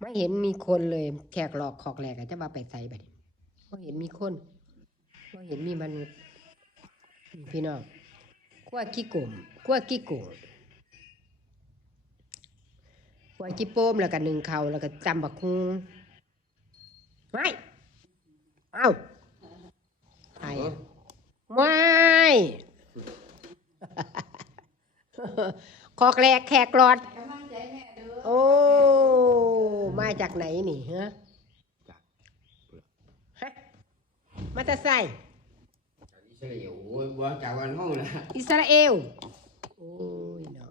ไม่เห็นมีคนเลยแขกหลอกขอกแหลกจะมาไปใส่บัดนี้ไม่เห็นมีคนไม่เห็นมีมนุษย์นี่พี่น้องขั้วขี้โกมขั้วขี้โกงขั้วขี้โป้มแล้วก็หนึ่งเขาแล้วก็จำบักคุงไว้เอ้าไอ้ไม่ขอกแหลกแขกหลอดโอ้ มาจากไหนนี่ฮะจากฮะมาจะใส่จากอิสราเอลโอ้ยบ่จากวันห้องนะอิสราเอลโอ้ยเนาะ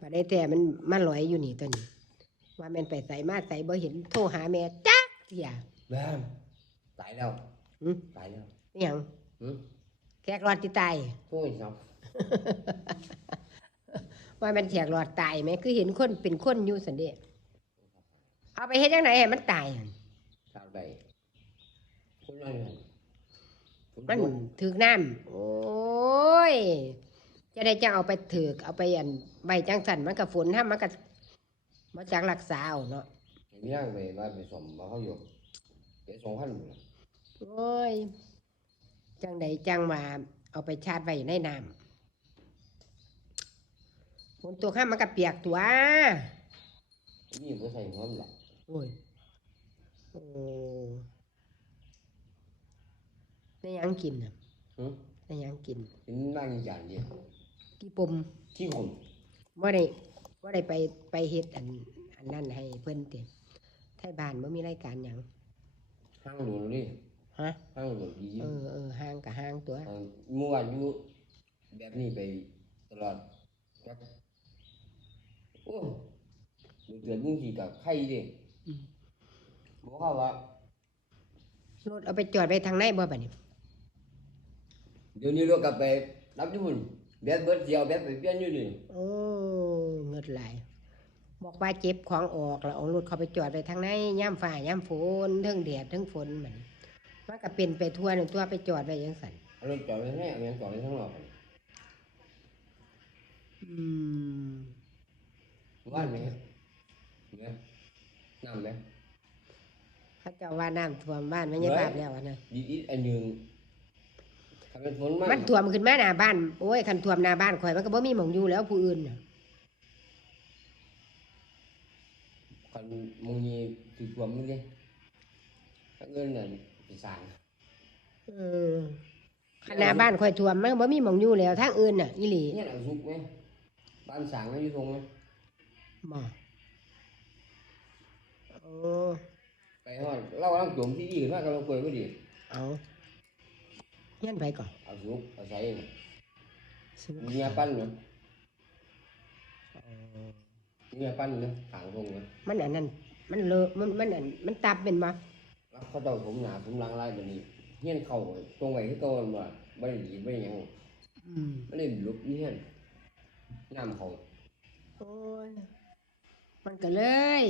มาได้แต่มันมาลอยอยู่นี่ตัวนี้ ว่าแมันไปใส่มาใส่บ่เห็นโทรหาแม่จ้าเสียแม่ตายแล้วอืมตายแล้วอิหยังหืมแขกหลอดที่ตายโอ้ยสับว่าแมันแขกหลอดตายไหมคือเห็นคนเป็นคนอยู่สันเดะ เอาไปเฮ็ดยังไงให้มันตายหั่นตายไปคุณนั่นน่ะคุณมันคุณถือน้ำโอ้ย จะได้จะเอาไปถือกเอาไปอันใบจังสันมันก็ฝนถ้ามันก็มาจากรักษาเอาเนาะเห็นย่างไปบ้านไปสมมาเขาอยู่เดี๋ยวสองพันหมดละโอ้ย จังใดจังมาเอาไปชาร์จไว้ในน้ำฝนตัวข้ามมันก็เปียกตัวนี่ก็ใส่หัวมันละ โอ้ยโอ้ในยังกินน่ะหืมในยังกินเห็นบ้านอย่างเดียวกี่ปมขี้ขมว่าได้ว่าได้ไปไปเฮ็ดอัน อันนั้นให้เพิ่นเต็ไทยบ้านบ่มีรายการหยังห้างหลวงนี่ฮะ ห้างหลวงดีเออเออห้างกับห้างตัวเออเมื่อวานอยู่แบบนี้ไปตลอดจักโอ้เดือดมึงขี่กับไข่ดิอืม บอกเขาว่ารถเอาไปจอดไว้ทางในบ่บัดนี้เดี๋ยวนี้รถกลับไปรับญี่ปุ่นแบดเบิดเสียวแบดไปเปลี่ยนอยู่นี่โอ้เงิดไหลายบอกว่าเจ็บของออกแล้วเอารถเขาไปจอดไว้ทางในย่ำฝ่าย่ำฝนเทั้งแดดเทั้งฝนเหมือนมันก็เป็นไปทั่วนึงตัวไปจอดไว้จังซั่นเอารถจอดไว้ให้เอายังจอดไว้ข้างนอกกันอืมว่านไหมเห็นไหม น้ำไหมเขาเจ้าว่าน้ำท่วมบ้านไม่ใช่บ้านแล้วอะนะดีอีกอันหนึ่งถ้าเป็นฝนมากมันท่วมขึ้นมาหน้าบ้านโอ้ยคันท่วมหน้าบ้านข่อยมันก็บ่มีหม่องอยู่แล้วผู้อื่นน่ะคันมึงมีถือความมึงดิถ้าเงินน่ะไปสร้างเออคันหน้าบ้านข่อยท่วมมันก็บ่มีหม่องอยู่แล้วทางอื่นน่ะอีหลีเนี่ยเอาสุกไหมบ้านสร้างไม่อยู่ตรงไหมบ่โอ้ ไป ฮอดเรากำลังจมที่ดีขึ้นมากำลังป่วยก็ดีเอาเฮียนไปก่อนเอาสุกเอาใส่น่ะสุขมียาปั้นเนาะเออมียาปั้นเนาะขางตรงเนาะมันอันนั้นมันเลอะมันมันอันมันตับเป็นบ่แล้วเขาเจ้าผมหนาผมล้างลายแบบนี้เฮี้ยนเข่าตรงไหนที่โตมันว่าไม่ได้ดีไม่ได้หยังอืมไม่ได้ลุกนี่เฮี้ยนน้ำเขาโอ้ยมันก็เลย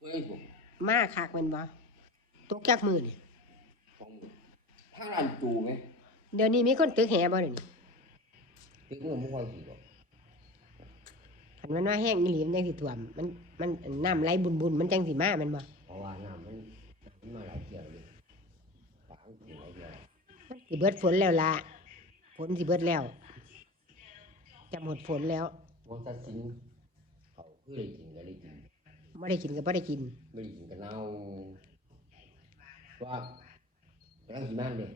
เฮ้ยผม มาคักแมันบ่ตกจากมือนี่ของมึงทางร้านจูไหมเดี๋ยวนี้มีคนตึกแหบ่เดี๋ยวนี้ตึกเมื่อไม่ค่อยขี่หรอกคันมันว่าแห้งอีหลีมันจังสิท่วม มันมันน้ำไหลบุญๆมันจังสิมาแมันบ่เพราะว่าน้ำมันมันมาหลายเที่ยวเลยปางกินหลายเที่ยวมันสิเบิดฝนแล้วล่ะฝนสิเบิดแล้วจะหมดฝนแล้ว มองตัดสินเขาคือได้กินก็ได้กิน บ่ได้กินก็บ่ได้กินไม่ได้กินก็เน่าว่ากำลังกินบ้านเด็ก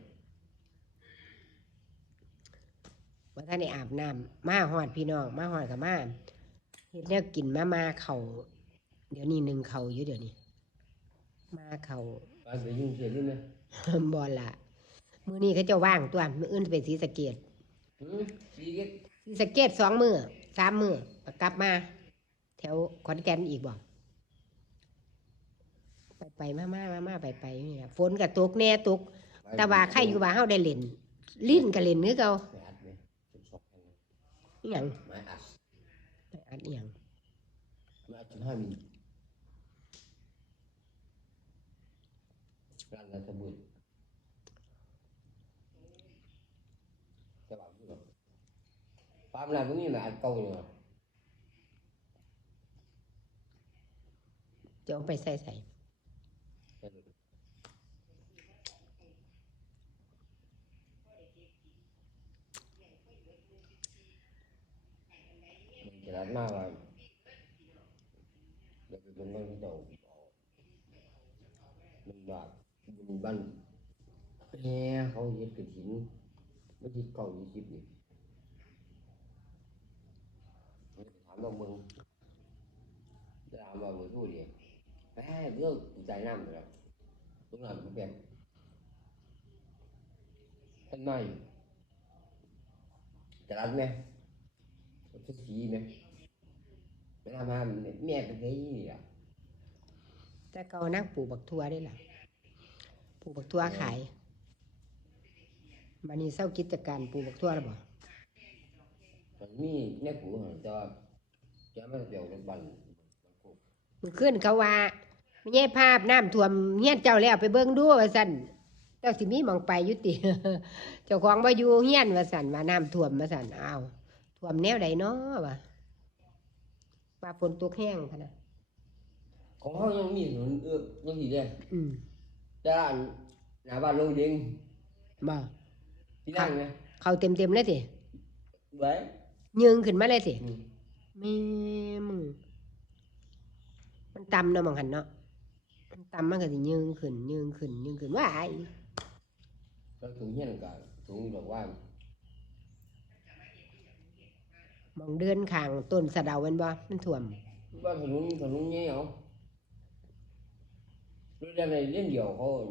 ว่าท่านได้อาบน้ำมาหอดพี่น้องมาหอดกับมาเฮ็ดแนวกินมามาเขาเดี๋ยวนี้หนึ่งเขาอยู่เดี๋ยวนี้ มาเขาบ้านไปยุ่งเสียด้วยไหมบอละมือนี้เขาเจะว่างตัวมืออื่นไปสีสะเกตหืมสีเก็ดสีสะเกตสองมือสามมือก็กลับมา แถวขอนแก่นอีกบ่ ไปไปมามามามาไปไปนี่ล่ะฝนกับตกแน่ตกแต่ว่าใครอยู่ว่าเฮาได้เล่นลิ้นก็เล่นคือเก่าไม่อัดไหมสิบสองแผ่นอหยังไม่อัดไปอัดอหยังไม่อัดสิบห้ามิลร้านละสมุนจะบอกพูดหรอกปามร้านพวกนี้มาอัดเก่าอยู่หรอจจะเอาไปใส่ใส่ มันจะรัดมากว่าเดี๋ยวไปเป็นคนที่เจ้ามันบาปบุญบ้านแห่เขาเฮ็ดกระถินไม่ที่เก่ายี่สิบนี่ถามว่ามึงถามว่ามึงพูดดิแม่เรื่องกูใจน้ำไปแล้วตรงนั้นกูแบบท่านไม่จะรัดไหม cái gì mẹ mẹ làm mà mẹ mẹ cái gì nhỉ แต่ก็เอานั่งปลูกบักทั่วได้ล่ะปลูกบักทั่วขายบันนี้เศร้ากิจการปลูกบักทั่วแล้วบ่ còn mi mẹ của hả cho cho nó đều cái bằng มันขึ้นเขาว่าไม่ใช่ภาพน้ำท่วมเฮียนเจ้าแล้วไปเบิ่งดูว่าซั่นเจ้าสิมีมองไปยู่ติ เจ้าของบ่อยู่เฮียนว่าซั่นว่าน้ำท่วมว่าซั่นอ้าว ท่วมแนวใดเนาะว่าว่าฝนตกแห้งพะนะ có những mi nó ướp những gì đây อืม đó là là ba lô điên บ่ tí năng nè เขาเต็มๆเลยติ đấy ยืงขึ้นมาเลยติ ừ. แม่มึงมันต่ำเนาะมองหันเนาะมันต่ำมันก็สิยืงขึ้นยืงขึ้นยืงขึ้นว้าย nó cũng như là cả cũng được qua มองเดินข้างต้นสะเดาแมันบ่มันท่วม ba thằng luôn thằng luôn nhé không rồi ra này đến nhiều thôi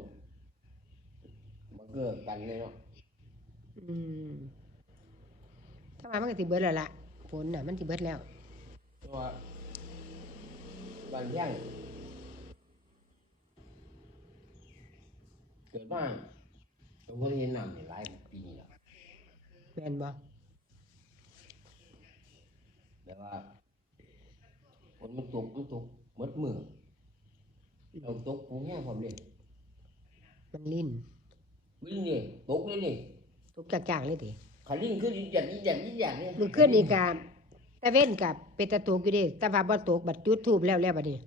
mà cửa cắn này nó อืมถ้ามามันก็สิเบิดแล้วล่ะฝนน่ะมันสิเบิดแล้ว nhưng mà bàn giang เกิดมาผมก็เรียนนำในหลายปีแล้วแม่นบ่ แต่ว่าฝ นมันตกมันตกหมดมือเราตกผมแห้งผมเลยมันลิ้นวิ่งเลยตกเลยนี่ตกจากๆเลยติขาลิ่งขึ้นยิ่งหยัดยิ่งหยัดยิ่งหยัดเนี่ยมื้อคืนนี่ก็ตะเว้นกับเป็ดตะตกอยู่เดิแต่ว่าบ่ตกบัดจุดทูบแล้วแล้วบัดนี้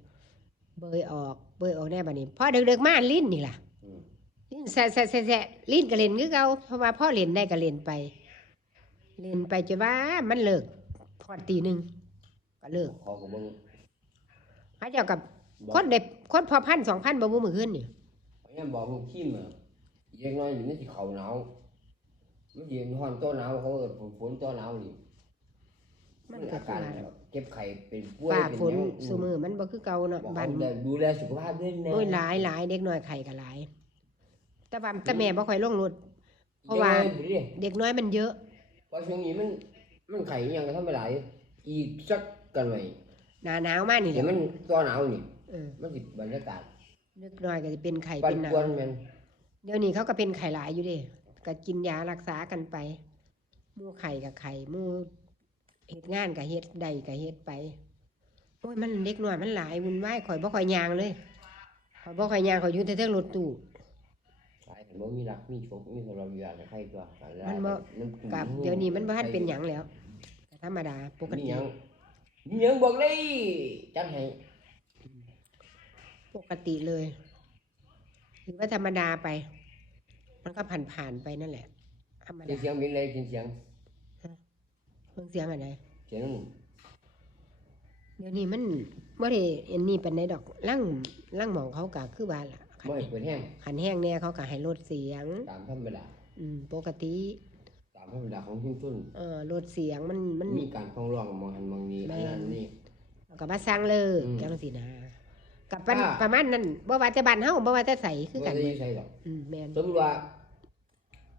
เบยออกเบยออกแน่บัดนี้พอดึกๆมาลิ้นนี่ล่ะอืมลิ้นแซ่แซ่แซ่แซ่ลิ้นก็เล่นคือเก่าเพราะว่าพ่อเล่นได้ก็เล่นไป เล่นไปจนว่ามันเลิกพอดตีหนึ่งก็เลิกขอกับมึง เขาเจ้ากับบอกคนเด็กคนพอพันสองพันบ่มือมือขึ้นนี่เพราะงั้นบอกลูกขี้มาเยังน้อยอยู่นี่ที่เขาหนาวมันเย็นห้อนตัวหนาวเขาเอิดฝนตัวหนาวนี่มัมันนก็อาคืการอว่าแบบเก็บไข่เป็นป่วยฝ่าเป็นฝนหยังสูมือมันบ่คือเก่าเนาะบอกบ้าเขานดูแลสุขภาพด้วยนะโอ้ยหลายหลายเด็กน้อยไข่ก็หลาย แต่ว่าแต่แม่บ่ค่อยลงรถ เพราะว่ายังไงดูดิเด็กน้อยมันเยอะ เพราะช่วงนี้มันมันไข่ยังก็ทำไม่ได้อีกสักกันหน่อย หนาหนาวมากนี่แหเดี๋ยละวมันตัวหนาวนี่เออมันสิบรรยากาศเด็กน้อยก็สิเป็นไข่ปั่เป็นนหนาวกวนแมันเดี๋ยวนี้เขาก็เป็นไข่หลายอยู่เด้ก็กินยารักษากันไปหมู่ไข่กับไข่หมู่เฮ็ดงานกับเฮ็ดใดกับเฮ็ดไปโอ้ยมันเด็กน้อยมันหลายวุ่นวายข่อยบ่ค่อยย่างเลยข่อยบ่ค่อยย่างข่อยอยู่แต่เทิงรถตู้ใช่เห็นว่ามีรักมีโชคมีสำหรับเวลาใครตัวหาได้มันบ่ มันกับเดี๋ยวนี้มันบ่ทันเป็นหยังแล้วก็ธรรมดาปกมีติหยัง มีหยังบอกเลยจัดให้ปกติเลยถือว่าธรรมดาไป มันก็ผ่านผ่านๆไปนั่นแหละธรรมเสียดางเสียงเป็นไรเสียงเสียงเพิ่งเสียงอะไรเสียงเดี๋ยวนี้มันบ่ได้อันนี้ปานใดดอกลั่งลั่งหมองเขาก็คือว่าล่ะคันไม่เปิดแห้งขันแห้งแน่เขาก็ให้ลดเสียงตามธรรมดาอืมปกติตามธรรมดาของชุมชนเอ่อลดเสียงมันมันมีการฟ้องร้องมองหันมองนี้แม่อันนนั้นนี่เราก็มาสร้างเลิกอืมจังซี่นะกับปันอ่าประมาณนั้นบ่ว่าจะบ้านเฮาบ่ว่าจะใส่คือไม่กันได้ใช่หรอกอืมแม่นสมมติว่า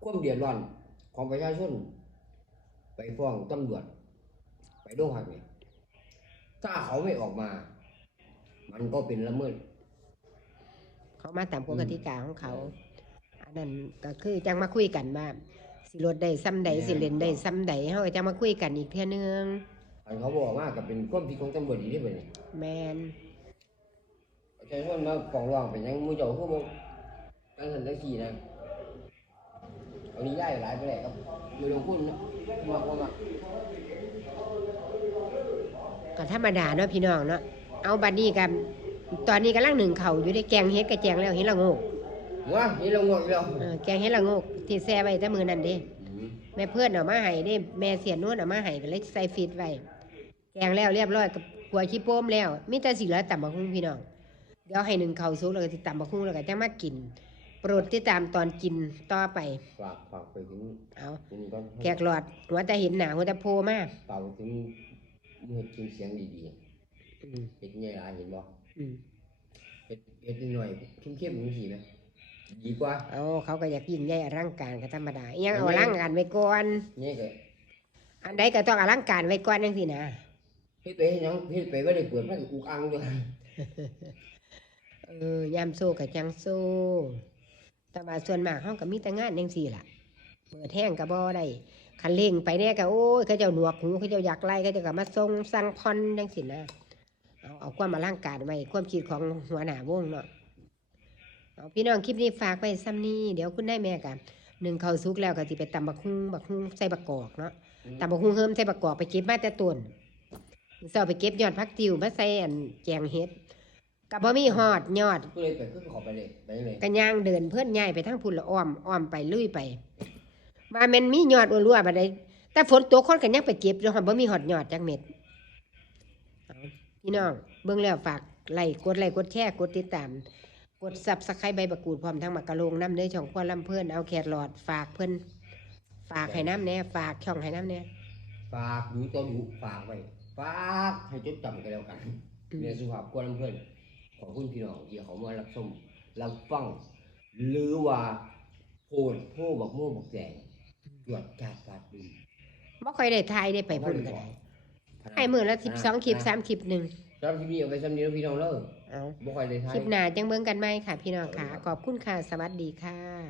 ความเดือดร้อนของประชาชนไปฟ้องตำรวจไปโรงพักเนี่ยถ้าเขาไม่ออกมา มันก็เป็นละเมิดเขามาตามกฎกติกาของเขา อันนั้นก็คือจังมาคุยกันว่า สิลดได้ซ้ำใดแม่นสิเล่นได้ซ้ำใดเฮาก็จะมาคุยกันอีกเทื่อนึงอันเขาบอกว่าก็เป็นความผิดของตำรวจอีกได้เป็นแม่นประชาชนมาฟ้องร้องเป็นหยังมือเจ้าคือบ่ตั้งสันตั้งสี่นะเอานี้ย้ายหลายไปเลยครับอยู่ลงคุณนะมากว่ามาก็ธรรมดาเนาะพี่น้องเนาะเอาบัดนี้กันตอนนี้กำลังหนึ่งเขาอยู่ได้แกงเฮ็ดกระแจงแล้วเฮ็ดละโงกวะนี่เรางอกแล้วเออ แกงเฮ็ดละโงกที่แซ่ไว้แต่มือนั่นเด้อืมแม่เพื่อนเอามาให้เด้ แม่เสียนวดเอามาให้ก็เลยใส่ฟีดไว้แกงแล้วเรียบร้อยกับหัวขี้โป้มแล้วมีแต่สิเหลือตำบักหุ่งพี่น้องเดี๋ยวให้หนึ่งเขาสุกแล้วก็สิตำบักหุ่งแล้วก็จะมากิน โปรดติดตามตอนกินต่อไปฝากฝากไปถึงเอาถึงก่อนแขกหลอดหัวแต่เห็นหนาหัวแต่โพมาเป่าถึงมือกินเสียงดีอืมๆเฮ็ดใหญ่หลายเห็นบ่อืมเฮ็ดเฮ็ดหน่อยๆเข้มๆจังซี่ไหม ดีกว่าเอาเขาก็อยากยิ่งใหญ่อลังการก็ธรรมดาอิหยังเอาอลังการไว้ก่อนนี่ก็อันใดก็ต้องอลังการไว้ก่อนจังซี่นะเฮ็ดไปเฮ็ดหยังเฮ็ดไปบ่ได้เปิดมันก็อุกอังด้วยเออยามโซ่กับจังโซ่แต่ว่าส่วนมากเฮาก็มีแต่งานจังซี่ล่ะเปิดแห้งก็บ่ได้คันเร่งไปแน่ก็โอ้ยเขาเจ้าหนวกหูเขาเจ้าอยากไล่เขาเจ้าก็มาส่งสั่งพอนจังซี่นะเอาเอาความอลังการไว้ความคิดของหัวหน้าวงเนาะ เอาพี่น้องคลิปนี้ฝากไว้ซ้ำนี้เดี๋ยวคุณได้แม่กันหนึ่งเขาวสุกแล้วก็สิไปตำบักฮุ่งบักฮุ่งใส่บักกอกเนาะตำบักหุ่งเฮิมใส่บักกอกไปเก็บมาแต่ต้นเสาไปเก็บยอดพักติวมาใส่อันแกงเฮ็ดกับบ่มีฮอดยอดก็เลยไปขึ้นขอไปเลยไปเลยกันย่างเดินเพื่อนย้ายไปทั้งพุ่นละอ้อมอ้อมไปลุยไป ว่าแมันมียอดรัวๆบัดใดแต่ฝนตกคนกันยังไปเก็บอยู่ค่ะบ่มีฮอดยอดจักเม็ดเอาพี่น้องเบิ่งแล้วฝากไลค์กดไลค์กดแชร์กดติดตาม กด Subscribe ใบประกูดพร้อมทั้งหมากกะโลงน้ำเด้อช่องครัวลำเพิ่นเอาแครอทฝากเพิ่นฝากให้น้ำแหน่ฝากช่องให้น้ำแหน่ฝากดูตัวดูฝากไว้ฝากให้จดจำกันแล้วกันอืมเรียนสุภาพกวนเพื่อนขอบคุณพี่น้องที่เขามารับชมรับฟังหรือว่าโพดโพบักโม่บักแดงหยอดจาดฟาดดินบ่ค่อยได้ทายได้ไปพุ่นก็ได้ไอ้มือละสิบสองคลิปสามคลิปหนึ่งสำหรับคลิปนี้เอาไปสำเนียงพี่น้องเด้อ เอาบ่ค่อยได้ทายคลิปหน้าจังเบิ่งกันไหมค่ะ พี่น้องค่ะ ขอบคุณค่ะ สวัสดีค่ะ